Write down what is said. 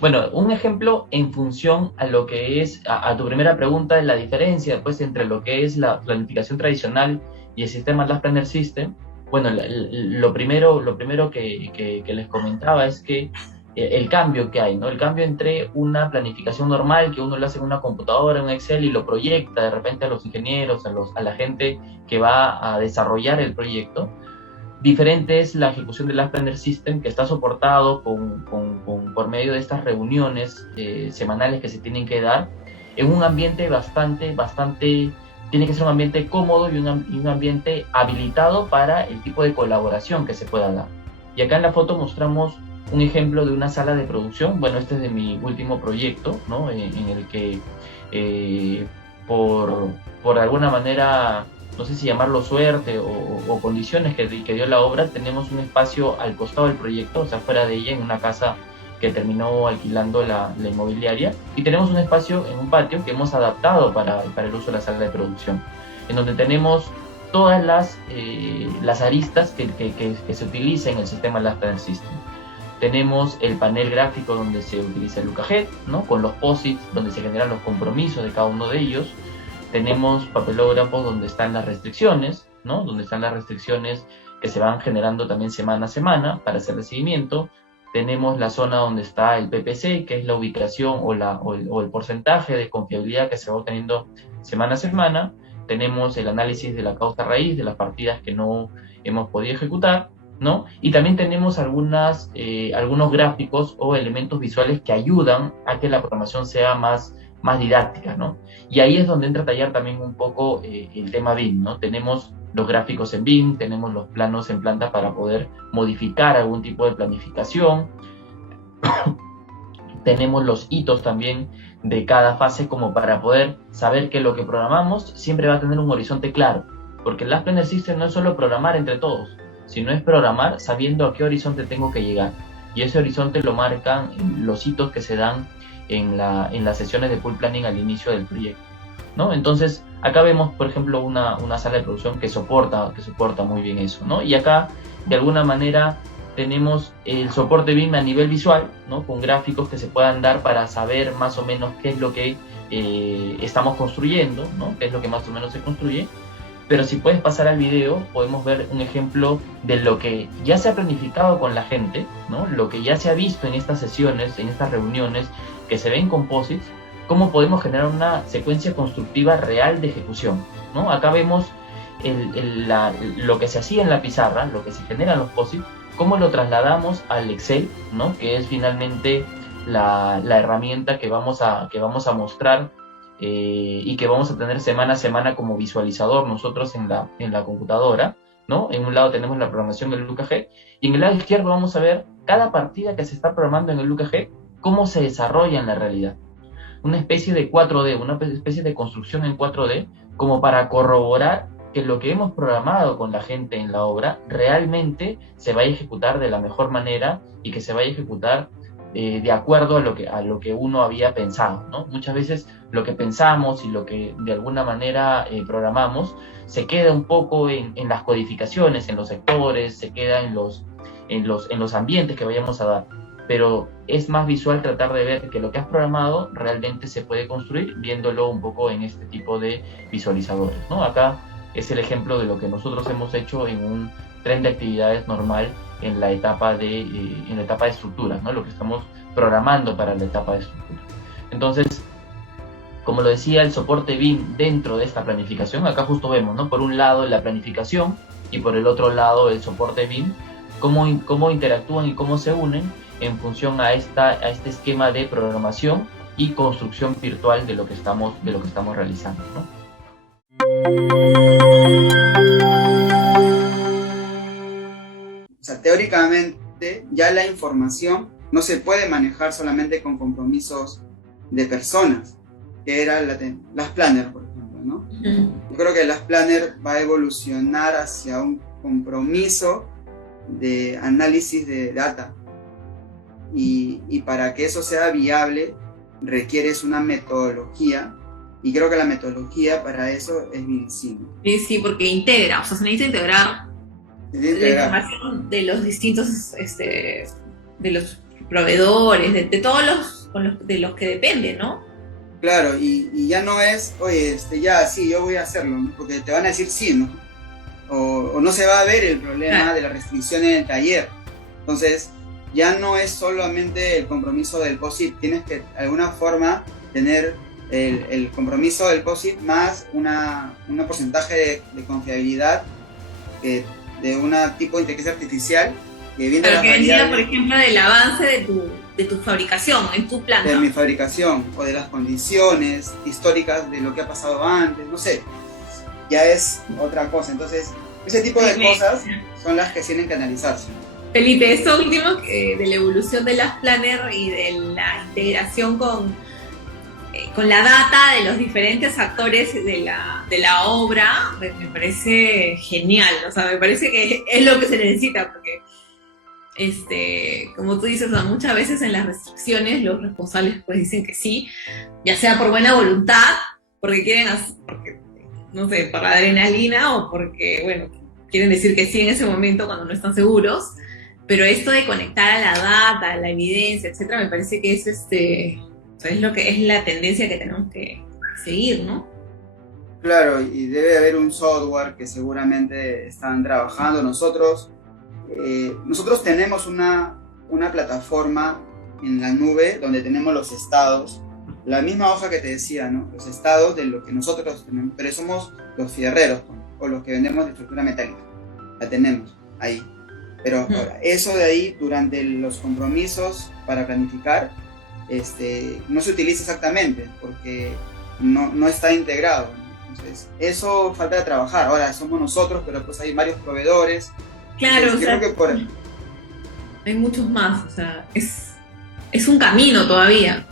Bueno, un ejemplo en función a lo que es, a tu primera pregunta, la diferencia pues, entre lo que es la planificación tradicional y el sistema Last Planner System. Bueno, lo primero que les comentaba es que el cambio que hay, ¿no? El cambio entre una planificación normal que uno lo hace en una computadora, en un Excel y lo proyecta de repente a los ingenieros, a la gente que va a desarrollar el proyecto. Diferente es la ejecución del Last Planner System, que está soportado por medio de estas reuniones semanales que se tienen que dar en un ambiente bastante, tiene que ser un ambiente cómodo y un ambiente habilitado para el tipo de colaboración que se pueda dar. Y acá en la foto mostramos un ejemplo de una sala de producción. Bueno, este es de mi último proyecto, ¿no? En el que eh, por, por alguna manera, no sé si llamarlo suerte o condiciones que dio la obra, tenemos un espacio al costado del proyecto, o sea, fuera de ella, en una casa que terminó alquilando la inmobiliaria, y tenemos un espacio en un patio que hemos adaptado para el uso de la sala de producción, en donde tenemos todas las aristas que se utilizan en el sistema Last Planner System. Tenemos el panel gráfico donde se utiliza el UKG, ¿no? Con los POSITs donde se generan los compromisos de cada uno de ellos. Tenemos papelógrafos donde están las restricciones, ¿no? Donde están las restricciones que se van generando también semana a semana para hacer el seguimiento. Tenemos la zona donde está el PPC, que es la ubicación o el porcentaje de confiabilidad que se va obteniendo semana a semana. Tenemos el análisis de la causa raíz, de las partidas que no hemos podido ejecutar, ¿no? Y también tenemos algunos gráficos o elementos visuales que ayudan a que la programación sea más didáctica, ¿no? Y ahí es donde entra a tallar también un poco el tema BIM, ¿no? Tenemos los gráficos en BIM, tenemos los planos en planta para poder modificar algún tipo de planificación, tenemos los hitos también de cada fase como para poder saber que lo que programamos siempre va a tener un horizonte claro, porque el Last Planner System no es solo programar entre todos, sino es programar sabiendo a qué horizonte tengo que llegar. Y ese horizonte lo marcan los hitos que se dan en las sesiones de pool planning al inicio del proyecto, ¿no? Entonces, acá vemos, por ejemplo, una sala de producción que soporta muy bien eso, ¿no? Y acá, de alguna manera, tenemos el soporte BIM a nivel visual, ¿no? Con gráficos que se puedan dar para saber más o menos qué es lo que estamos construyendo, ¿no? Qué es lo que más o menos se construye. Pero si puedes pasar al video, podemos ver un ejemplo de lo que ya se ha planificado con la gente, ¿no? Lo que ya se ha visto en estas sesiones, en estas reuniones, que se ven composites, cómo podemos generar una secuencia constructiva real de ejecución, ¿no? Acá vemos lo que se hacía en la pizarra, lo que se genera en los POSIT, cómo lo trasladamos al Excel, ¿no? Que es finalmente la herramienta que vamos a mostrar y que vamos a tener semana a semana como visualizador nosotros en la computadora, ¿no? En un lado tenemos la programación del UKG y en el lado izquierdo vamos a ver cada partida que se está programando en el UKG, cómo se desarrolla en la realidad. Una especie de 4D, una especie de construcción en 4D, como para corroborar que lo que hemos programado con la gente en la obra realmente se vaya a ejecutar de la mejor manera y que se vaya a ejecutar de acuerdo a lo que uno había pensado, ¿no? Muchas veces lo que pensamos y lo que de alguna manera programamos se queda un poco en las codificaciones, en los sectores, se queda en los ambientes que vayamos a dar, pero es más visual tratar de ver que lo que has programado realmente se puede construir viéndolo un poco en este tipo de visualizadores, ¿no? Acá es el ejemplo de lo que nosotros hemos hecho en un tren de actividades normal en la etapa de estructuras, ¿no? Lo que estamos programando para la etapa de estructuras. Entonces, como lo decía, el soporte BIM dentro de esta planificación, acá justo vemos, ¿no? Por un lado la planificación y por el otro lado el soporte BIM, cómo interactúan y cómo se unen en función a este esquema de programación y construcción virtual de lo que estamos realizando, ¿no? O sea, teóricamente ya la información no se puede manejar solamente con compromisos de personas, que era las Planner, por ejemplo, ¿no? Yo creo que las Planner va a evolucionar hacia un compromiso de análisis de data y para que eso sea viable requieres una metodología y creo que la metodología para eso es BIM. Sí, sí, porque integra, o sea, se necesita integrar la información de los distintos, de los proveedores, de todos de los que depende, ¿no? Claro, y ya no es, oye, ya sí, yo voy a hacerlo, ¿no? Porque te van a decir sí, ¿no? O no se va a ver el problema de la restricción en el taller. Entonces, ya no es solamente el compromiso del POSIT, tienes que de alguna forma tener el compromiso del POSIT más un porcentaje de confiabilidad de un tipo de inteligencia artificial que viene pero de que las decida, variables, por ejemplo, del avance de tu fabricación en tu planta. de mi fabricación o de las condiciones históricas de lo que ha pasado antes, no sé, ya es otra cosa. Entonces, ese tipo de cosas son las que tienen que analizarse. Felipe, esto último de la evolución de las planner y de la integración con la data de los diferentes actores de la obra, me parece genial. O sea, me parece que es lo que se necesita, porque como tú dices, muchas veces en las restricciones los responsables pues dicen que sí, ya sea por buena voluntad, porque no sé, por la adrenalina o porque, bueno, quieren decir que sí en ese momento cuando no están seguros. Pero esto de conectar a la data, a la evidencia, etcétera, me parece que es es lo que es la tendencia que tenemos que seguir, ¿no? Claro, y debe haber un software que seguramente están trabajando. Nosotros tenemos una plataforma en la nube donde tenemos los estados, la misma hoja que te decía, ¿no? Los estados de lo que nosotros tenemos, pero somos los fierreros, ¿no? O los que vendemos de estructura metálica, la tenemos ahí. Pero eso de ahí, durante los compromisos para planificar, no se utiliza exactamente porque no está integrado. Entonces, eso falta de trabajar. Ahora somos nosotros, pero pues hay varios proveedores. Claro, entonces, o sea, hay muchos más, o sea, es un camino todavía.